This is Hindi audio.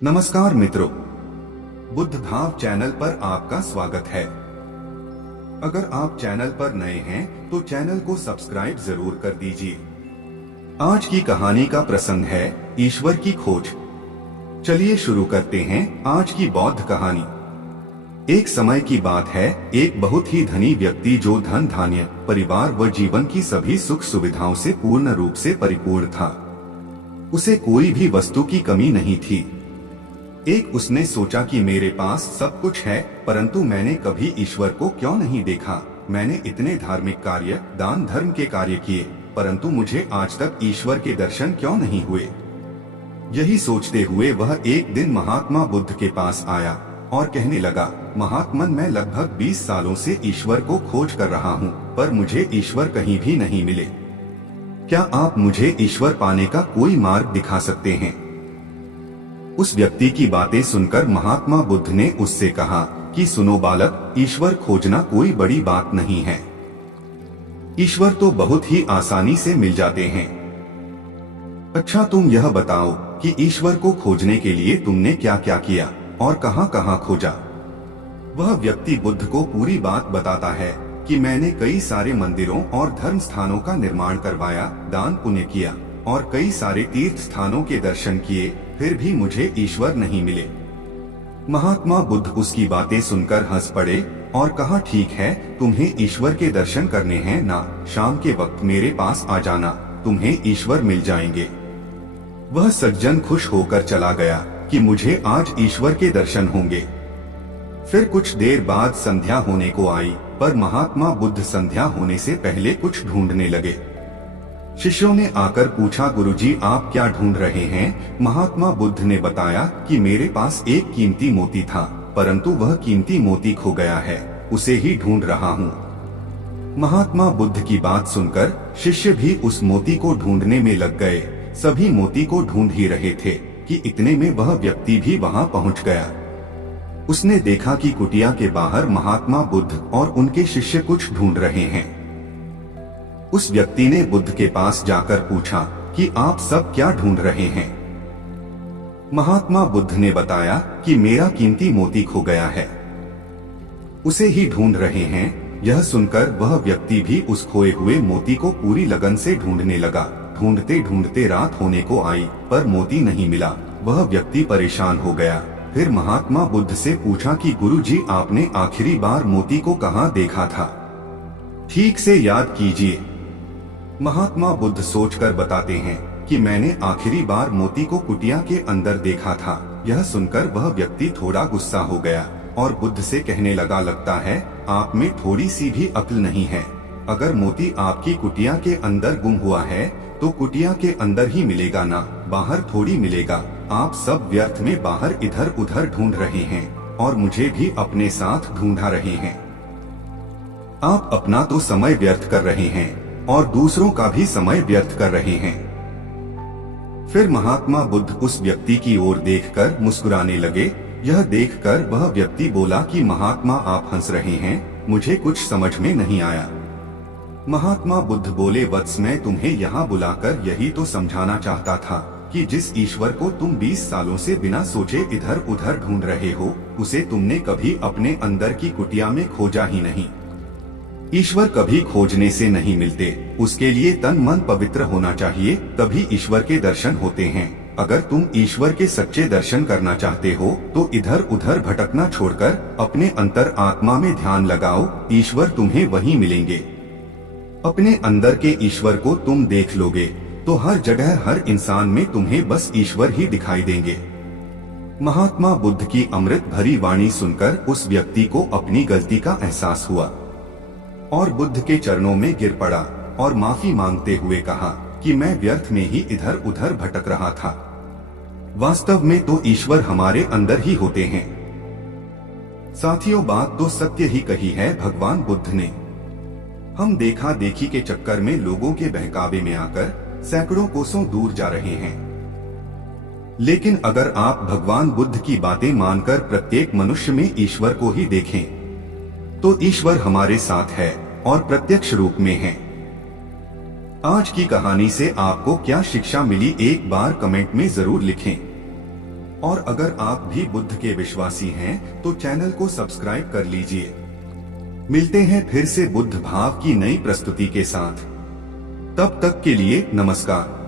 नमस्कार मित्रों, बुद्ध भाव चैनल पर आपका स्वागत है। अगर आप चैनल पर नए हैं तो चैनल को सब्सक्राइब जरूर कर दीजिए। आज की कहानी का प्रसंग है ईश्वर की खोज। चलिए शुरू करते हैं आज की बौद्ध कहानी। एक समय की बात है, एक बहुत ही धनी व्यक्ति जो धन धान्य, परिवार व जीवन की सभी सुख सुविधाओं से पूर्ण रूप से परिपूर्ण था। उसे कोई भी वस्तु की कमी नहीं थी। एक उसने सोचा कि मेरे पास सब कुछ है, परंतु मैंने कभी ईश्वर को क्यों नहीं देखा। मैंने इतने धार्मिक कार्य, दान धर्म के कार्य किए, परंतु मुझे आज तक ईश्वर के दर्शन क्यों नहीं हुए। यही सोचते हुए वह एक दिन महात्मा बुद्ध के पास आया और कहने लगा, महात्मन, मैं लगभग 20 सालों से ईश्वर को खोज कर रहा हूँ, पर मुझे ईश्वर कहीं भी नहीं मिले। क्या आप मुझे ईश्वर पाने का कोई मार्ग दिखा सकते हैं? उस व्यक्ति की बातें सुनकर महात्मा बुद्ध ने उससे कहा कि सुनो बालक, ईश्वर खोजना कोई बड़ी बात नहीं है। ईश्वर तो बहुत ही आसानी से मिल जाते हैं। अच्छा, तुम यह बताओ कि ईश्वर को खोजने के लिए तुमने क्या क्या किया और कहां कहां खोजा। वह व्यक्ति बुद्ध को पूरी बात बताता है कि मैंने कई सारे मंदिरों और धर्म स्थानों का निर्माण करवाया, दान पुण्य किया और कई सारे तीर्थ स्थानों के दर्शन किए, फिर भी मुझे ईश्वर नहीं मिले। महात्मा बुद्ध उसकी बातें सुनकर हंस पड़े और कहा, ठीक है, तुम्हें ईश्वर के दर्शन करने हैं ना, शाम के वक्त मेरे पास आ जाना, तुम्हें ईश्वर मिल जाएंगे। वह सज्जन खुश होकर चला गया कि मुझे आज ईश्वर के दर्शन होंगे। फिर कुछ देर बाद संध्या होने को आई, पर महात्मा बुद्ध संध्या होने से पहले कुछ ढूंढने लगे। शिष्यों ने आकर पूछा, गुरुजी आप क्या ढूंढ रहे हैं? महात्मा बुद्ध ने बताया कि मेरे पास एक कीमती मोती था, परंतु वह कीमती मोती खो गया है, उसे ही ढूंढ रहा हूँ। महात्मा बुद्ध की बात सुनकर शिष्य भी उस मोती को ढूंढने में लग गए। सभी मोती को ढूंढ ही रहे थे कि इतने में वह व्यक्ति भी वहां पहुंच गया। उसने देखा कि कुटिया के बाहर महात्मा बुद्ध और उनके शिष्य कुछ ढूंढ रहे हैं। उस व्यक्ति ने बुद्ध के पास जाकर पूछा कि आप सब क्या ढूंढ रहे हैं? महात्मा बुद्ध ने बताया कि मेरा कीमती मोती खो गया है, उसे ही ढूंढ रहे हैं। यह सुनकर वह व्यक्ति भी उस खोए हुए मोती को पूरी लगन से ढूंढने लगा। ढूंढते ढूंढते रात होने को आई, पर मोती नहीं मिला। वह व्यक्ति परेशान हो गया। फिर महात्मा बुद्ध से पूछा कि गुरुजी आपने आखिरी बार मोती को कहाँ देखा था? ठीक से याद कीजिए। महात्मा बुद्ध सोचकर बताते हैं कि मैंने आखिरी बार मोती को कुटिया के अंदर देखा था। यह सुनकर वह व्यक्ति थोड़ा गुस्सा हो गया और बुद्ध से कहने लगा, लगता है आप में थोड़ी सी भी अक्ल नहीं है। अगर मोती आपकी कुटिया के अंदर गुम हुआ है तो कुटिया के अंदर ही मिलेगा ना, बाहर थोड़ी मिलेगा। आप सब व्यर्थ में बाहर इधर उधर ढूंढ रहे हैं और मुझे भी अपने साथ ढूंढा रहे हैं। आप अपना तो समय व्यर्थ कर रहे हैं और दूसरों का भी समय व्यर्थ कर रहे हैं। फिर महात्मा बुद्ध उस व्यक्ति की ओर देखकर मुस्कुराने लगे। यह देखकर वह व्यक्ति बोला कि महात्मा आप हंस रहे हैं, मुझे कुछ समझ में नहीं आया। महात्मा बुद्ध बोले, वत्स मैं तुम्हें यहाँ बुलाकर यही तो समझाना चाहता था कि जिस ईश्वर को तुम 20 सालों से बिना सोचे इधर उधर ढूंढ रहे हो, उसे तुमने कभी अपने अंदर की कुटिया में खोजा ही नहीं। ईश्वर कभी खोजने से नहीं मिलते, उसके लिए तन मन पवित्र होना चाहिए, तभी ईश्वर के दर्शन होते हैं। अगर तुम ईश्वर के सच्चे दर्शन करना चाहते हो तो इधर उधर भटकना छोड़कर अपने अंतर आत्मा में ध्यान लगाओ, ईश्वर तुम्हें वहीं मिलेंगे। अपने अंदर के ईश्वर को तुम देख लोगे तो हर जगह हर इंसान में तुम्हें बस ईश्वर ही दिखाई देंगे। महात्मा बुद्ध की अमृत भरी वाणी सुनकर उस व्यक्ति को अपनी गलती का एहसास हुआ और बुद्ध के चरणों में गिर पड़ा और माफी मांगते हुए कहा कि मैं व्यर्थ में ही इधर उधर भटक रहा था। वास्तव में तो ईश्वर हमारे अंदर ही होते हैं। साथियों, बात तो सत्य ही कही है भगवान बुद्ध ने। हम देखा देखी के चक्कर में लोगों के बहकावे में आकर सैकड़ों कोसों दूर जा रहे हैं। लेकिन अगर आप भगवान बुद्ध की बातें मानकर प्रत्येक मनुष्य में ईश्वर को ही देखें तो ईश्वर हमारे साथ है और प्रत्यक्ष रूप में है। आज की कहानी से आपको क्या शिक्षा मिली, एक बार कमेंट में जरूर लिखें। और अगर आप भी बुद्ध के विश्वासी हैं तो चैनल को सब्सक्राइब कर लीजिए। मिलते हैं फिर से बुद्ध भाव की नई प्रस्तुति के साथ। तब तक के लिए नमस्कार।